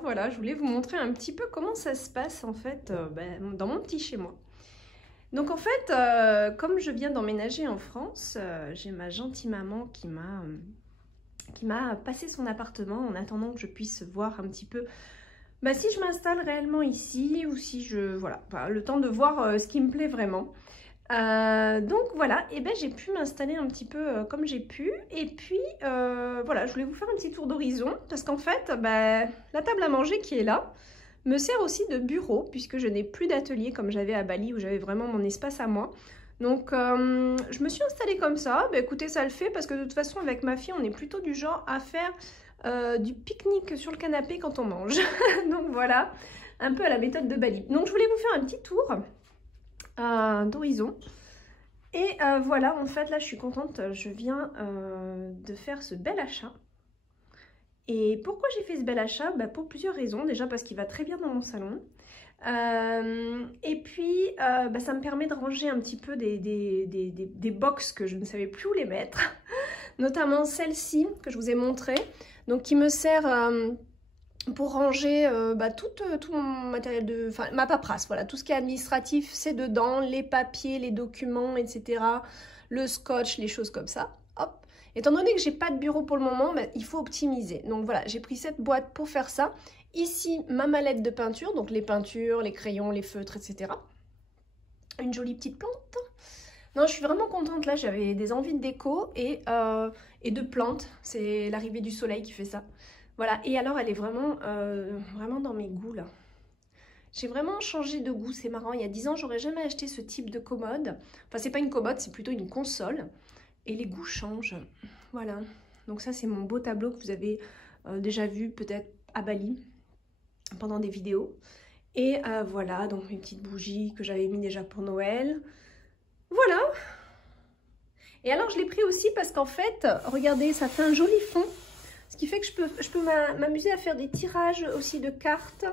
alors voilà, je voulais vous montrer un petit peu comment ça se passe en fait dans mon petit chez moi. Donc en fait, comme je viens d'emménager en France, j'ai ma gentille maman qui m'a passé son appartement en attendant que je puisse voir un petit peu si je m'installe réellement ici ou si je... Voilà, le temps de voir ce qui me plaît vraiment. Donc voilà, et j'ai pu m'installer un petit peu comme j'ai pu. Et puis voilà, je voulais vous faire un petit tour d'horizon parce qu'en fait, la table à manger qui est là me sert aussi de bureau puisque je n'ai plus d'atelier comme j'avais à Bali où j'avais vraiment mon espace à moi. Donc je me suis installée comme ça. Écoutez, ça le fait parce que de toute façon avec ma fille, on est plutôt du genre à faire du pique-nique sur le canapé quand on mange. Donc voilà, un peu à la méthode de Bali. Donc je voulais vous faire un petit tour d'horizon. Et voilà, en fait, là, je suis contente. Je viens de faire ce bel achat. Et pourquoi j'ai fait ce bel achat? Pour plusieurs raisons. Déjà parce qu'il va très bien dans mon salon. Et puis, ça me permet de ranger un petit peu des box que je ne savais plus où les mettre. Notamment celle-ci que je vous ai montrée. Donc, qui me sert... pour ranger tout mon matériel ma paperasse, voilà, tout ce qui est administratif, c'est dedans, les papiers, les documents, etc. Le scotch, les choses comme ça. Hop. Étant donné que j'ai pas de bureau pour le moment, il faut optimiser. Donc voilà, j'ai pris cette boîte pour faire ça. Ici, ma mallette de peinture, donc les peintures, les crayons, les feutres, etc. Une jolie petite plante. Non, je suis vraiment contente, là, j'avais des envies de déco et de plantes. C'est l'arrivée du soleil qui fait ça. Voilà, et alors elle est vraiment, vraiment dans mes goûts là. J'ai vraiment changé de goût, c'est marrant. Il y a 10 ans, j'aurais jamais acheté ce type de commode. Enfin, c'est pas une commode, c'est plutôt une console. Et les goûts changent. Voilà. Donc ça, c'est mon beau tableau que vous avez déjà vu peut-être à Bali pendant des vidéos. Et voilà, donc une petite bougie que j'avais mis déjà pour Noël. Voilà. Et alors, je l'ai pris aussi parce qu'en fait, regardez, ça fait un joli fond. Ce qui fait que je peux m'amuser à faire des tirages aussi de cartes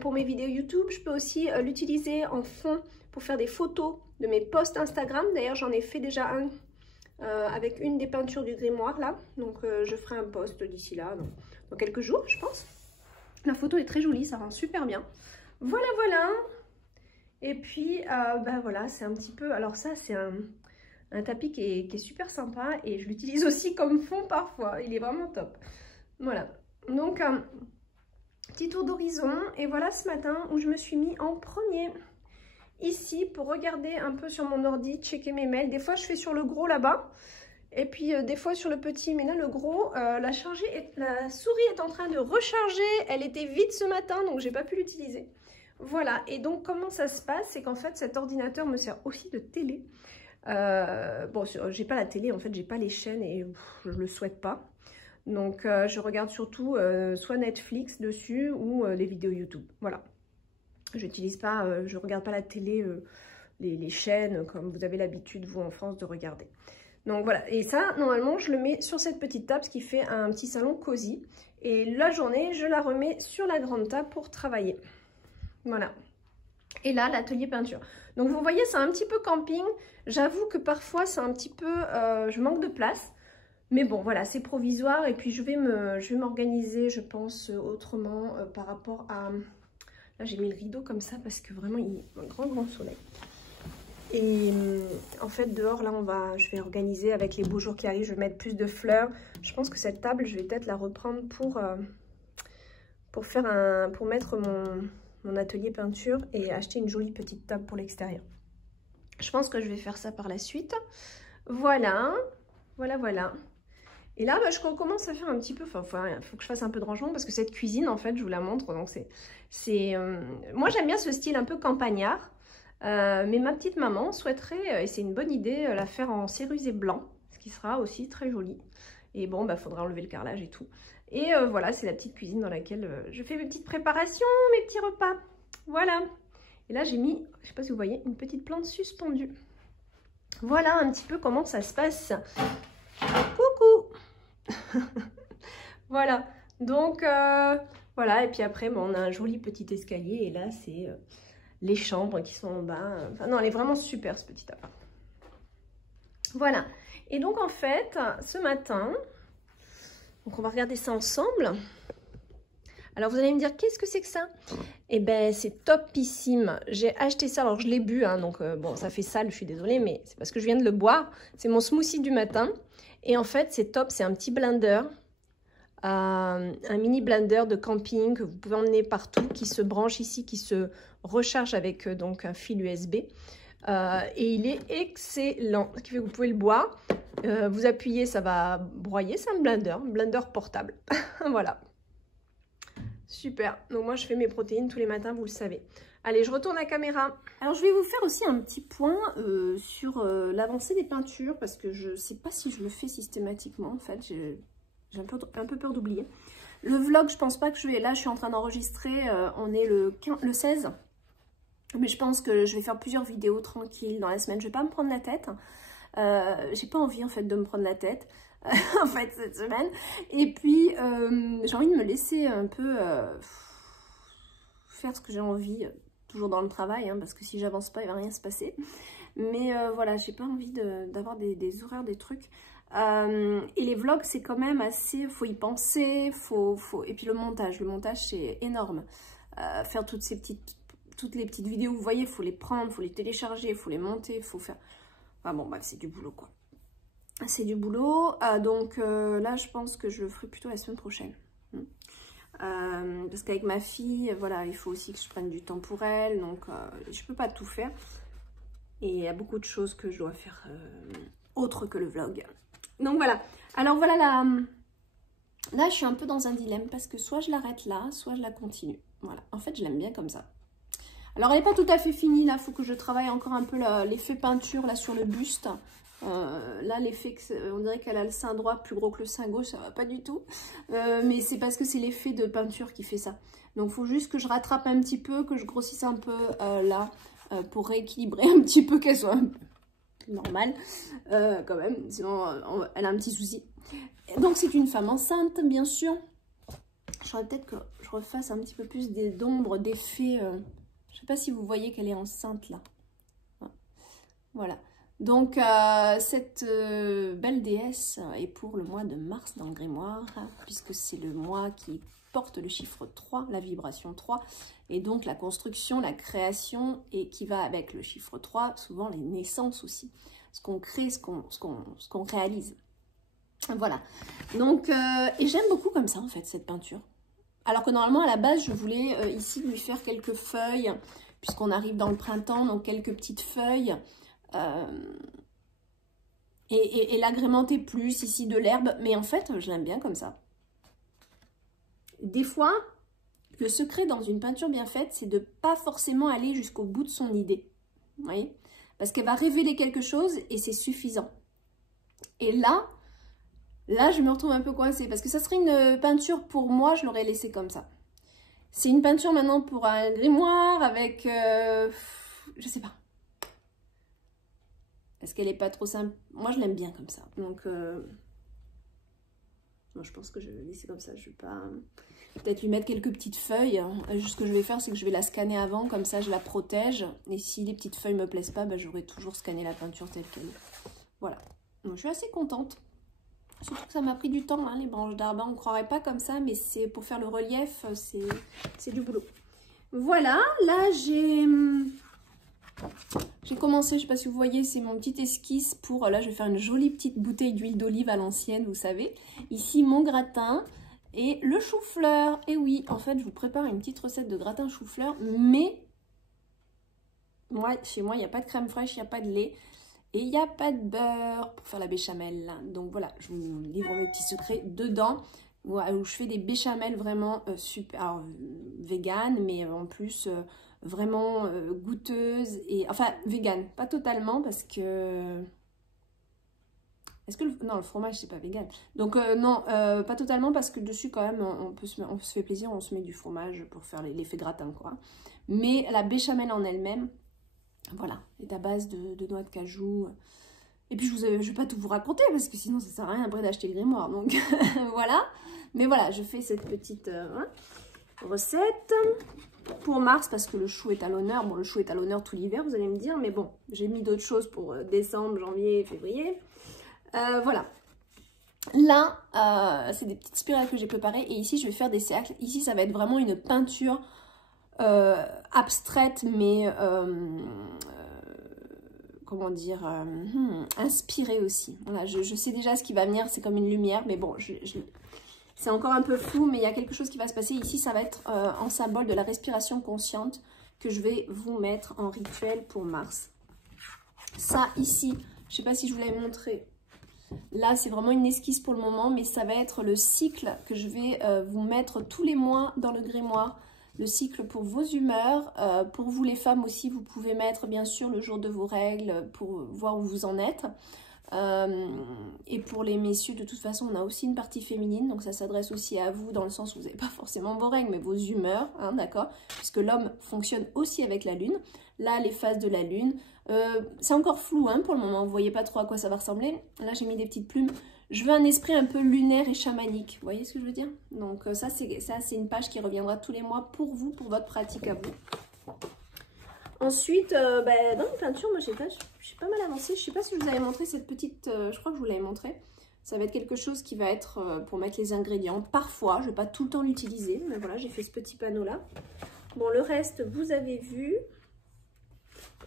pour mes vidéos YouTube. Je peux aussi l'utiliser en fond pour faire des photos de mes posts Instagram. D'ailleurs, j'en ai fait déjà un avec une des peintures du grimoire là. Donc, je ferai un post d'ici là, dans quelques jours, je pense. La photo est très jolie, ça rend super bien. Voilà, voilà. Et puis, voilà, c'est un petit peu... Alors ça, c'est un tapis qui est super sympa et je l'utilise aussi comme fond parfois. Il est vraiment top. Voilà. Donc, petit tour d'horizon. Et voilà ce matin où je me suis mis en premier ici pour regarder un peu sur mon ordi, checker mes mails. Des fois, je fais sur le gros là-bas. Et puis, des fois sur le petit. Mais là, le gros, la souris est en train de recharger. Elle était vide ce matin, donc j'ai pas pu l'utiliser. Voilà. Et donc, comment ça se passe? C'est qu'en fait, cet ordinateur me sert aussi de télé. Bon, j'ai pas la télé, en fait, j'ai pas les chaînes et je le souhaite pas. Donc, je regarde surtout soit Netflix dessus ou les vidéos YouTube. Voilà. J'utilise pas, je regarde pas la télé, les chaînes comme vous avez l'habitude, vous, en France, de regarder. Donc, voilà. Et ça, normalement, je le mets sur cette petite table, ce qui fait un petit salon cosy. Et la journée, je la remets sur la grande table pour travailler. Voilà. Et là, l'atelier peinture. Donc, vous voyez, c'est un petit peu camping. J'avoue que parfois, c'est un petit peu... je manque de place. Mais bon, voilà, c'est provisoire. Et puis, je vais m'organiser, je pense, autrement par rapport à... Là, j'ai mis le rideau comme ça parce que vraiment, il y a un grand soleil. Et en fait, dehors, là, je vais organiser avec les beaux jours qui arrivent. Je vais mettre plus de fleurs. Je pense que cette table, je vais peut-être la reprendre pour mettre mon atelier peinture et acheter une jolie petite table pour l'extérieur. Je pense que je vais faire ça par la suite. Voilà, voilà. Et là, je commence à faire un petit peu, enfin, il faut que je fasse un peu de rangement parce que cette cuisine, en fait, je vous la montre. Donc moi, j'aime bien ce style un peu campagnard. Mais ma petite maman souhaiterait, et c'est une bonne idée, la faire en cérusé blanc, ce qui sera aussi très joli. Et bon, faudra enlever le carrelage et tout. Et voilà, c'est la petite cuisine dans laquelle je fais mes petites préparations, mes petits repas. Voilà. Et là, j'ai mis, je ne sais pas si vous voyez, une petite plante suspendue. Voilà un petit peu comment ça se passe. Coucou. Voilà. Donc, voilà. Et puis après, on a un joli petit escalier. Et là, c'est les chambres qui sont en bas. Enfin, non, elle est vraiment super, ce petit appart. Voilà. Et donc, en fait, ce matin... Donc, on va regarder ça ensemble. Alors vous allez me dire, qu'est-ce que c'est que ça? Eh ben c'est topissime. J'ai acheté ça, alors je l'ai bu, hein, donc bon ça fait sale, je suis désolée, mais c'est parce que je viens de le boire. C'est mon smoothie du matin. Et en fait c'est top, c'est un petit blender. Un mini blender de camping que vous pouvez emmener partout, qui se branche ici, qui se recharge avec donc un fil USB. Et il est excellent, ce qui fait que vous pouvez le boire. Vous appuyez, ça va broyer, c'est un blender portable. Voilà. Super. Donc moi je fais mes protéines tous les matins, vous le savez. Allez, je retourne la caméra. Alors je vais vous faire aussi un petit point sur l'avancée des peintures, parce que je ne sais pas si je le fais systématiquement en fait. J'ai un peu peur d'oublier. Le vlog, je pense pas que je vais... Là, je suis en train d'enregistrer. On est le 16. Mais je pense que je vais faire plusieurs vidéos tranquilles dans la semaine. Je vais pas me prendre la tête. J'ai pas envie, en fait, de me prendre la tête. En fait, cette semaine. Et puis, j'ai envie de me laisser un peu faire ce que j'ai envie. Toujours dans le travail, hein, parce que si j'avance pas, il va rien se passer. Mais voilà, j'ai pas envie d'avoir des horaires, des trucs... et les vlogs c'est quand même assez, faut y penser, et puis le montage c'est énorme. Faire toutes les petites vidéos, vous voyez, faut les prendre, faut les télécharger, faut les monter, faut faire... Enfin bon, c'est du boulot quoi. C'est du boulot, donc là je pense que je le ferai plutôt la semaine prochaine. Parce qu'avec ma fille, voilà, il faut aussi que je prenne du temps pour elle, donc je peux pas tout faire. Et il y a beaucoup de choses que je dois faire autre que le vlog. Donc voilà, alors voilà, là je suis un peu dans un dilemme parce que soit je l'arrête là, soit je la continue. Voilà, en fait je l'aime bien comme ça. Alors elle n'est pas tout à fait finie, là il faut que je travaille encore un peu l'effet peinture là sur le buste. Là l'effet, on dirait qu'elle a le sein droit plus gros que le sein gauche, ça va pas du tout. Mais c'est parce que c'est l'effet de peinture qui fait ça. Donc il faut juste que je rattrape un petit peu, que je grossisse un peu là pour rééquilibrer un petit peu, qu'elle soit un peu normal quand même, sinon elle a un petit souci. Donc c'est une femme enceinte bien sûr. J'aurais peut-être que je refasse un petit peu plus d'ombre, d'effets. Je sais pas si vous voyez qu'elle est enceinte là. Voilà. Donc cette belle déesse est pour le mois de mars dans le grimoire, puisque c'est le mois qui porte le chiffre 3, la vibration 3, et donc la construction, la création, et qui va avec le chiffre 3, souvent les naissances aussi, ce qu'on crée, ce qu'on réalise. Voilà, donc, et j'aime beaucoup comme ça en fait, cette peinture. Alors que normalement à la base, je voulais ici lui faire quelques feuilles, puisqu'on arrive dans le printemps, donc quelques petites feuilles, et l'agrémenter plus ici de l'herbe, mais en fait, je l'aime bien comme ça. Des fois, le secret dans une peinture bien faite, c'est de ne pas forcément aller jusqu'au bout de son idée. Vous voyez? Parce qu'elle va révéler quelque chose et c'est suffisant. Et là, je me retrouve un peu coincée. Parce que ça serait une peinture pour moi, je l'aurais laissée comme ça. C'est une peinture maintenant pour un grimoire avec... je sais pas. Est-ce qu'elle n'est pas trop simple? Moi, je l'aime bien comme ça. Donc... non, je pense que je vais la laisser comme ça. Je vais pas... Peut-être lui mettre quelques petites feuilles. Ce que je vais faire, c'est que je vais la scanner avant. Comme ça, je la protège. Et si les petites feuilles ne me plaisent pas, j'aurai toujours scanné la peinture telle qu'elle est. Voilà. Donc, je suis assez contente. Surtout que ça m'a pris du temps, hein, les branches d'arbre. On ne croirait pas comme ça, mais c'est pour faire le relief, c'est du boulot. Voilà. Là, j'ai commencé, je ne sais pas si vous voyez, c'est mon petit esquisse pour... Là, je vais faire une jolie petite bouteille d'huile d'olive à l'ancienne, vous savez. Ici, mon gratin. Et le chou-fleur, et oui, en fait, je vous prépare une petite recette de gratin chou-fleur, mais moi, chez moi, il n'y a pas de crème fraîche, il n'y a pas de lait, et il n'y a pas de beurre pour faire la béchamel. Donc voilà, je vous livre mes petits secrets dedans, où je fais des béchamels vraiment super, vegan, mais en plus vraiment goûteuses, et enfin, vegan, pas totalement, parce que... Est-ce que non, le fromage c'est pas vegan. Donc non, pas totalement parce que dessus quand même on se fait plaisir, on se met du fromage pour faire l'effet gratin quoi. Mais la béchamel en elle-même, voilà, est à base de noix de cajou. Et puis je vais pas tout vous raconter parce que sinon ça sert à rien après d'acheter le grimoire. Donc voilà. Mais voilà, je fais cette petite recette pour mars parce que le chou est à l'honneur. Bon, le chou est à l'honneur tout l'hiver, vous allez me dire, mais bon, j'ai mis d'autres choses pour décembre, janvier, février. Voilà. Là, c'est des petites spirales que j'ai préparées. Et ici, je vais faire des cercles. Ici, ça va être vraiment une peinture abstraite, mais comment dire, inspirée aussi. Voilà, je sais déjà ce qui va venir. C'est comme une lumière, mais bon, c'est encore un peu flou, mais il y a quelque chose qui va se passer. Ici, ça va être en symbole de la respiration consciente que je vais vous mettre en rituel pour Mars. Ça, ici, je ne sais pas si je vous l'avais montré. Là, c'est vraiment une esquisse pour le moment, mais ça va être le cycle que je vais vous mettre tous les mois dans le grimoire. Le cycle pour vos humeurs. Pour vous les femmes aussi, vous pouvez mettre bien sûr le jour de vos règles pour voir où vous en êtes. Et pour les messieurs, de toute façon, on a aussi une partie féminine, donc ça s'adresse aussi à vous dans le sens où vous n'avez pas forcément vos règles, mais vos humeurs, hein, d'accord? Puisque l'homme fonctionne aussi avec la lune. Là, les phases de la lune, c'est encore flou hein, pour le moment, vous voyez pas trop à quoi ça va ressembler. Là, j'ai mis des petites plumes. Je veux un esprit un peu lunaire et chamanique, vous voyez ce que je veux dire? Donc ça, c'est une page qui reviendra tous les mois pour vous, pour votre pratique à vous. Ensuite, dans les peintures, moi j'ai pas mal avancé. Je sais pas si je vous avais montré cette petite, je crois que je vous l'avais montré. Ça va être quelque chose qui va être pour mettre les ingrédients. Parfois, je ne vais pas tout le temps l'utiliser, mais voilà, j'ai fait ce petit panneau là. Bon, le reste, vous avez vu.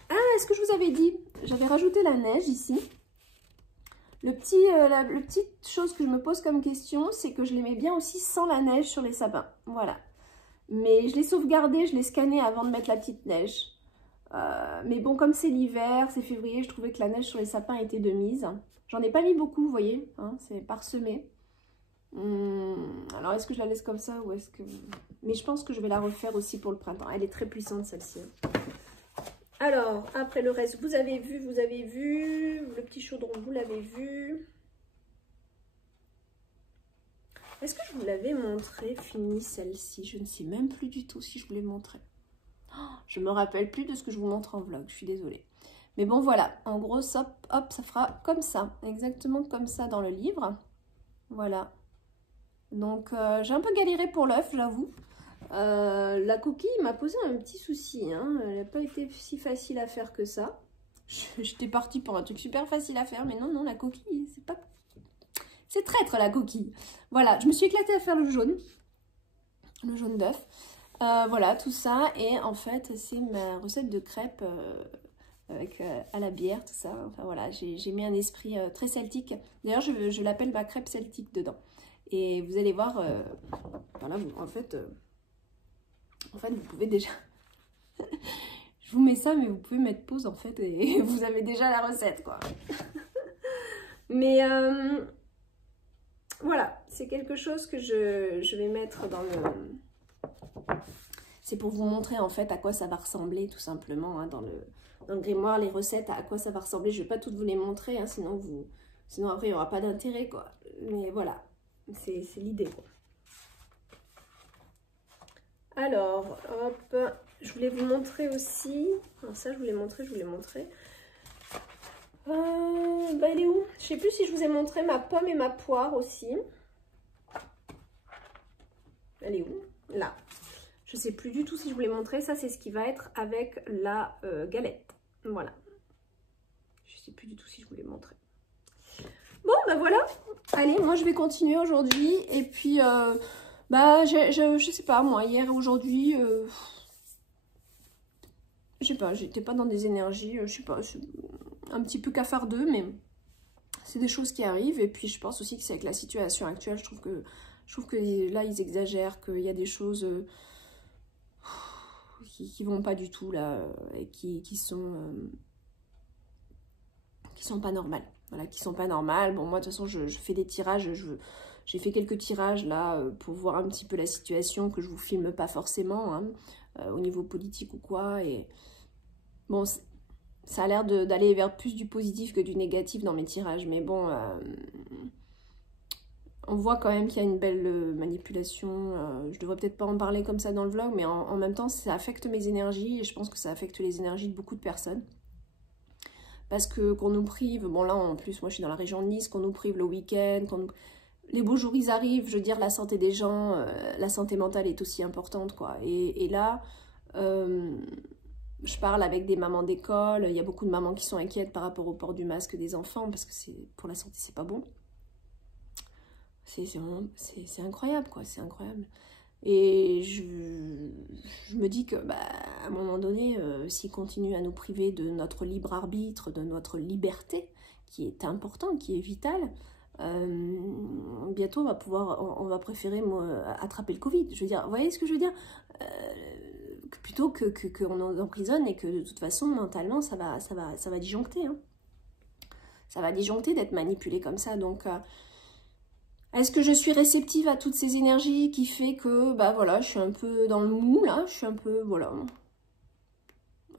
Ah, est-ce que je vous avais dit? J'avais rajouté la neige ici. La petite chose que je me pose comme question, c'est que je l'aimais bien aussi sans la neige sur les sapins. Voilà. Mais je l'ai sauvegardé, je l'ai scanné avant de mettre la petite neige. Mais bon, comme c'est l'hiver, c'est février, je trouvais que la neige sur les sapins était de mise. J'en ai pas mis beaucoup, vous voyez, hein, c'est parsemé. Alors, est-ce que je la laisse comme ça ou est-ce que... Mais je pense que je vais la refaire aussi pour le printemps. Elle est très puissante, celle-ci. Alors, après le reste, vous avez vu. Le petit chaudron, vous l'avez vu. Est-ce que je vous l'avais montré, fini celle-ci? Je ne sais même plus du tout si je vous l'ai montré. Je me rappelle plus de ce que je vous montre en vlog, je suis désolée. Mais bon, voilà, en gros, ça, hop, ça fera comme ça, exactement comme ça dans le livre. Voilà. Donc, j'ai un peu galéré pour l'œuf, j'avoue. La coquille m'a posé un petit souci, hein. Elle n'a pas été si facile à faire que ça. J'étais partie pour un truc super facile à faire, mais non, la coquille, c'est pas... C'est traître, la coquille. Voilà, je me suis éclatée à faire le jaune d'œuf. Voilà, tout ça. Et en fait, c'est ma recette de crêpes avec à la bière, tout ça. Enfin voilà, j'ai mis un esprit très celtique. D'ailleurs, je l'appelle ma crêpe celtique dedans. Et vous allez voir, voilà, en fait, vous pouvez déjà... Je vous mets ça, mais vous pouvez mettre pause, en fait, et vous avez déjà la recette, quoi. Mais... voilà, c'est quelque chose que je vais mettre dans le... C'est pour vous montrer en fait à quoi ça va ressembler tout simplement hein, dans le grimoire, les recettes, à quoi ça va ressembler. Je ne vais pas toutes vous les montrer, hein, sinon après il n'y aura pas d'intérêt quoi. Mais voilà, c'est l'idée quoi. Alors, hop, je voulais vous montrer aussi... Alors ça je vous l'ai montré, elle est où? Je sais plus si je vous ai montré ma pomme et ma poire aussi. Elle est où? Là. Je sais plus du tout si je vous l'ai montré. Ça, c'est ce qui va être avec la galette. Voilà. Je sais plus du tout si je vous l'ai montré. Bon, bah voilà. Allez, moi, je vais continuer aujourd'hui. Et puis, je sais pas, moi, hier et aujourd'hui, je sais pas, j'étais pas dans des énergies, je sais pas, un petit peu cafardeux, mais c'est des choses qui arrivent. Et puis, je pense aussi que c'est avec la situation actuelle. Je trouve que là, ils exagèrent, qu'il y a des choses... qui vont pas du tout là et qui sont pas normales. Voilà, qui sont pas normales. Bon, moi de toute façon je fais des tirages, j'ai fait quelques tirages là pour voir un petit peu la situation que je vous filme pas forcément hein, au niveau politique ou quoi. Et bon, ça a l'air d'aller vers plus du positif que du négatif dans mes tirages, mais bon. On voit quand même qu'il y a une belle manipulation. Je devrais peut-être pas en parler comme ça dans le vlog, mais en même temps, ça affecte mes énergies et je pense que ça affecte les énergies de beaucoup de personnes. Parce que qu'on nous prive, bon là en plus, moi je suis dans la région de Nice, qu'on nous prive le week-end, les beaux jours ils arrivent, je veux dire, la santé des gens, la santé mentale est aussi importante quoi. Et là, je parle avec des mamans d'école, il y a beaucoup de mamans qui sont inquiètes par rapport au port du masque des enfants parce que pour la santé c'est pas bon. C'est incroyable, quoi, c'est incroyable. Et je me dis que, bah, à un moment donné, s'ils continuent à nous priver de notre libre arbitre, de notre liberté, qui est important, qui est vitale, bientôt on va préférer attraper le Covid. Je veux dire, vous voyez ce que je veux dire? Plutôt qu'on nous emprisonne et que de toute façon, mentalement, ça va disjoncter. Hein. Ça va disjoncter d'être manipulé comme ça. Donc, est-ce que je suis réceptive à toutes ces énergies qui fait que, bah voilà, je suis un peu dans le mou, là, je suis un peu, voilà,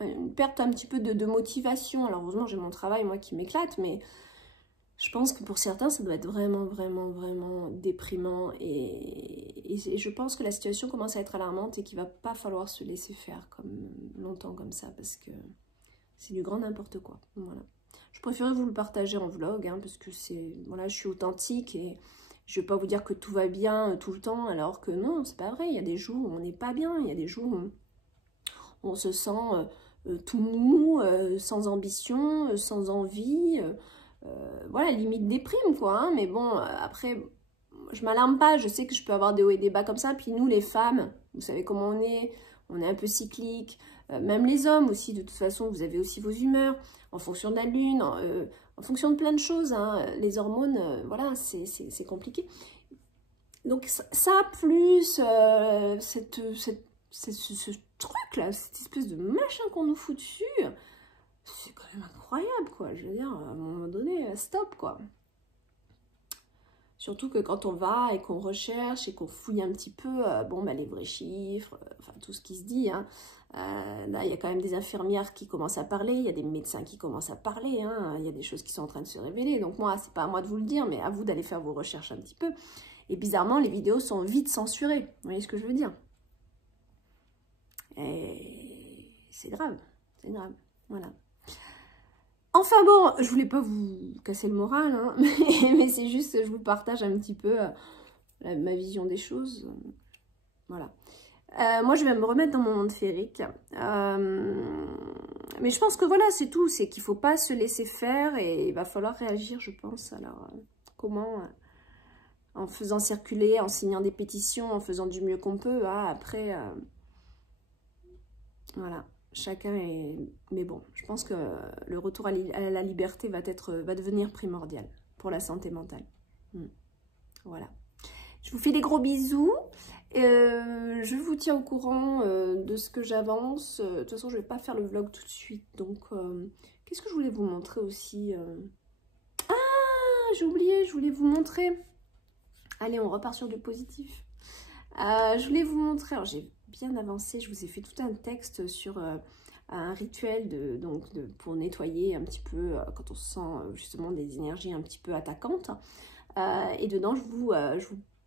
une perte un petit peu de motivation. Alors, heureusement, j'ai mon travail, moi, qui m'éclate, mais je pense que pour certains, ça doit être vraiment, vraiment, vraiment déprimant. Et je pense que la situation commence à être alarmante et qu'il va pas falloir se laisser faire longtemps comme ça, parce que c'est du grand n'importe quoi. Voilà. Je préférais vous le partager en vlog, hein, parce que voilà, je suis authentique et je ne vais pas vous dire que tout va bien tout le temps, alors que non, c'est pas vrai. Il y a des jours où on n'est pas bien, il y a des jours où on se sent tout mou, sans ambition, sans envie, voilà, limite déprime, quoi. Hein, mais bon, après, je m'alarme pas, je sais que je peux avoir des hauts et des bas comme ça. Puis nous, les femmes, vous savez comment on est un peu cyclique. Même les hommes aussi, de toute façon, vous avez aussi vos humeurs, en fonction de la lune, en fonction de plein de choses. Hein. Les hormones, voilà, c'est compliqué. Donc ça, plus ce truc-là, cette espèce de machin qu'on nous fout dessus, c'est quand même incroyable, quoi. Je veux dire, à un moment donné, stop, quoi. Surtout que quand on va et qu'on recherche et qu'on fouille un petit peu, bon, bah, les vrais chiffres, enfin, tout ce qui se dit, hein. Là, il y a quand même des infirmières qui commencent à parler, il y a des médecins qui commencent à parler, hein. Il y a des choses qui sont en train de se révéler. Donc moi, c'est pas à moi de vous le dire, mais à vous d'aller faire vos recherches un petit peu. Et bizarrement, les vidéos sont vite censurées. Vous voyez ce que je veux dire? Et c'est grave, voilà. Enfin bon, je voulais pas vous casser le moral, hein, mais c'est juste, je vous partage un petit peu ma vision des choses. Voilà. Moi, je vais me remettre dans mon monde féerique. Mais je pense que voilà, c'est tout. C'est qu'il ne faut pas se laisser faire et il va falloir réagir, je pense. Alors, comment? En faisant circuler, en signant des pétitions, en faisant du mieux qu'on peut. Hein, après, voilà. Chacun est... Mais bon, je pense que le retour à la liberté va devenir primordial pour la santé mentale. Voilà. Je vous fais des gros bisous. Je vous tiens au courant de ce que j'avance. De toute façon, je ne vais pas faire le vlog tout de suite. Donc, qu'est-ce que je voulais vous montrer aussi? Ah, j'ai oublié, je voulais vous montrer. Allez, on repart sur du positif. Je voulais vous montrer... Alors, j'ai bien avancé. Je vous ai fait tout un texte sur un rituel pour nettoyer un petit peu quand on sent justement des énergies un petit peu attaquantes. Et dedans, je vous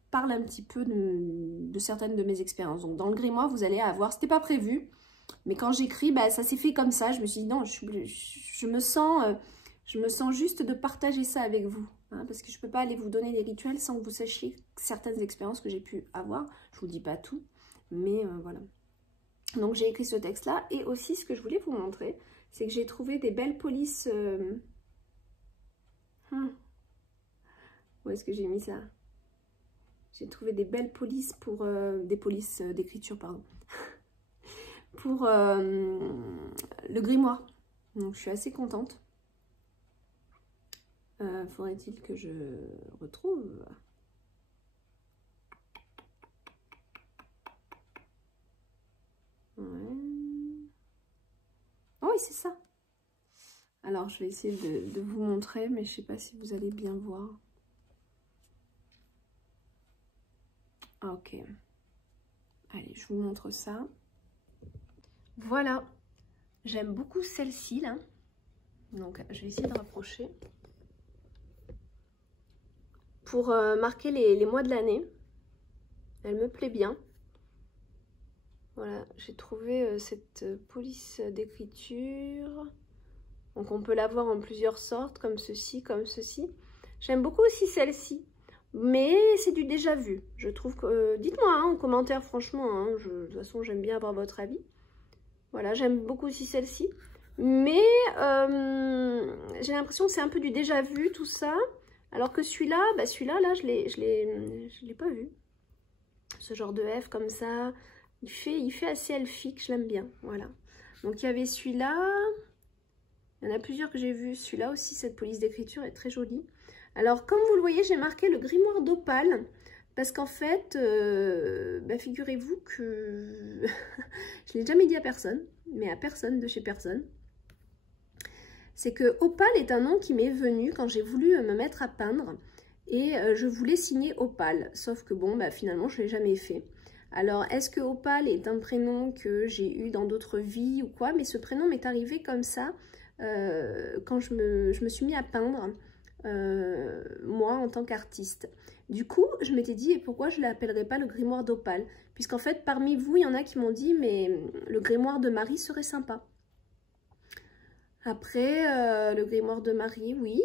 parle un petit peu de certaines de mes expériences. Donc, dans le grimoire, vous allez avoir... C'était pas prévu, mais quand j'écris, bah, ça s'est fait comme ça. Je me suis dit, non, je me sens juste de partager ça avec vous. Hein, parce que je ne peux pas aller vous donner des rituels sans que vous sachiez certaines expériences que j'ai pu avoir. Je ne vous dis pas tout, mais voilà. Donc, j'ai écrit ce texte-là. Et aussi, ce que je voulais vous montrer, c'est que j'ai trouvé des belles polices... Où est-ce que j'ai mis ça? J'ai trouvé des belles polices pour... des polices d'écriture, pardon. pour le grimoire. Donc, je suis assez contente. Faudrait-il que je retrouve? Ouais. Oh oui, c'est ça. Alors, je vais essayer de vous montrer, mais je ne sais pas si vous allez bien voir. Ok. Allez, je vous montre ça. Voilà. J'aime beaucoup celle-ci, là. Donc, je vais essayer de rapprocher. Pour marquer les mois de l'année. Elle me plaît bien. Voilà, j'ai trouvé cette police d'écriture. Donc on peut l'avoir en plusieurs sortes, comme ceci, comme ceci. J'aime beaucoup aussi celle-ci, mais c'est du déjà vu. Je trouve que... dites-moi hein, en commentaire, franchement, hein, de toute façon j'aime bien avoir votre avis. Voilà, j'aime beaucoup aussi celle-ci. Mais j'ai l'impression que c'est un peu du déjà vu tout ça. Alors que celui-là, bah celui-là, là, je l'ai pas vu. Ce genre de F comme ça, il fait assez elfique, je l'aime bien, voilà. Donc il y avait celui-là, il y en a plusieurs que j'ai vus. Celui-là aussi, cette police d'écriture est très jolie. Alors comme vous le voyez, j'ai marqué le grimoire d'Opale, parce qu'en fait, bah, figurez-vous que je ne l'ai jamais dit à personne, mais à personne de chez personne. C'est que Opale est un nom qui m'est venu quand j'ai voulu me mettre à peindre et je voulais signer Opale, sauf que bon, bah, finalement, je ne l'ai jamais fait. Alors, est-ce que Opale est un prénom que j'ai eu dans d'autres vies ou quoi? Mais ce prénom m'est arrivé comme ça quand je me suis mis à peindre, moi, en tant qu'artiste. Du coup, je m'étais dit, et pourquoi je ne l'appellerais pas le grimoire d'Opale? Puisqu'en fait, parmi vous, il y en a qui m'ont dit, mais le grimoire de Marie serait sympa. Après, le grimoire de Marie, oui.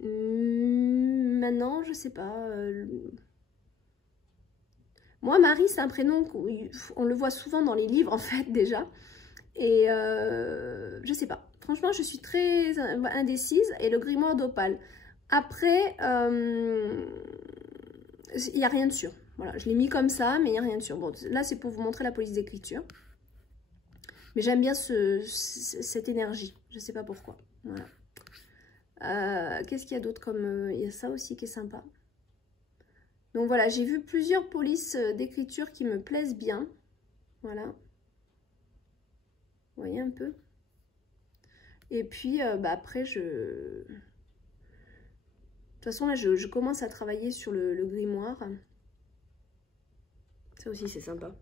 Maintenant, je sais pas. Moi, Marie, c'est un prénom qu'on le voit souvent dans les livres, en fait, déjà. Et je sais pas. Franchement, je suis très indécise. Et le grimoire d'Opale. Après, il n'y a rien de sûr. Voilà, je l'ai mis comme ça, mais il n'y a rien de sûr. Bon, là, c'est pour vous montrer la police d'écriture. Mais j'aime bien cette énergie. Je ne sais pas pourquoi. Voilà. Qu'est-ce qu'il y a d'autre comme... il y a ça aussi qui est sympa. Donc voilà, j'ai vu plusieurs polices d'écriture qui me plaisent bien. Voilà. Vous voyez un peu. Et puis, bah après, de toute façon, là, je commence à travailler sur le grimoire. Ça aussi, c'est sympa.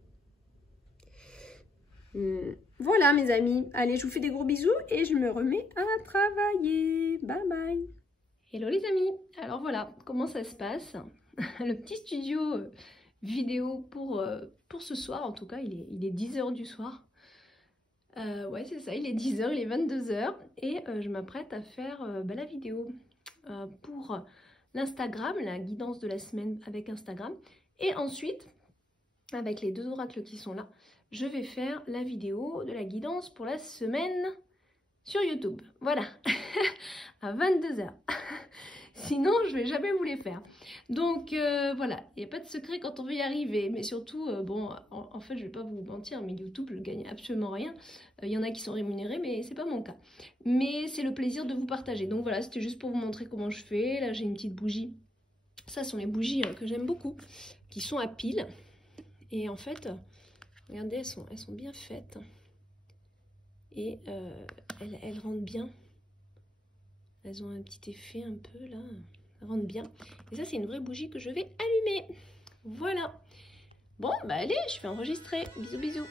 Voilà mes amis, allez je vous fais des gros bisous et je me remets à travailler, bye bye. Hello les amis, alors voilà comment ça se passe, le petit studio vidéo pour ce soir, en tout cas il est 10 h du soir, ouais c'est ça, il est 10 h, il est 22 h et je m'apprête à faire la vidéo pour l'Instagram, la guidance de la semaine avec Instagram, et ensuite avec les 2 oracles qui sont là, je vais faire la vidéo de la guidance pour la semaine sur YouTube. Voilà, à 22 h. Sinon, je vais jamais vous les faire. Donc, voilà, il n'y a pas de secret quand on veut y arriver. Mais surtout, bon, en fait, je vais pas vous mentir, mais YouTube, je gagne absolument rien. Il y en a qui sont rémunérés, mais c'est pas mon cas. Mais c'est le plaisir de vous partager. Donc voilà, c'était juste pour vous montrer comment je fais. Là, j'ai une petite bougie. Ça sont les bougies que j'aime beaucoup, qui sont à pile. Et en fait... regardez, elles sont bien faites et elles rendent bien. Elles ont un petit effet un peu là, elles rendent bien. Et ça, c'est une vraie bougie que je vais allumer. Voilà. Bon, bah allez, je vais enregistrer. Bisous, bisous.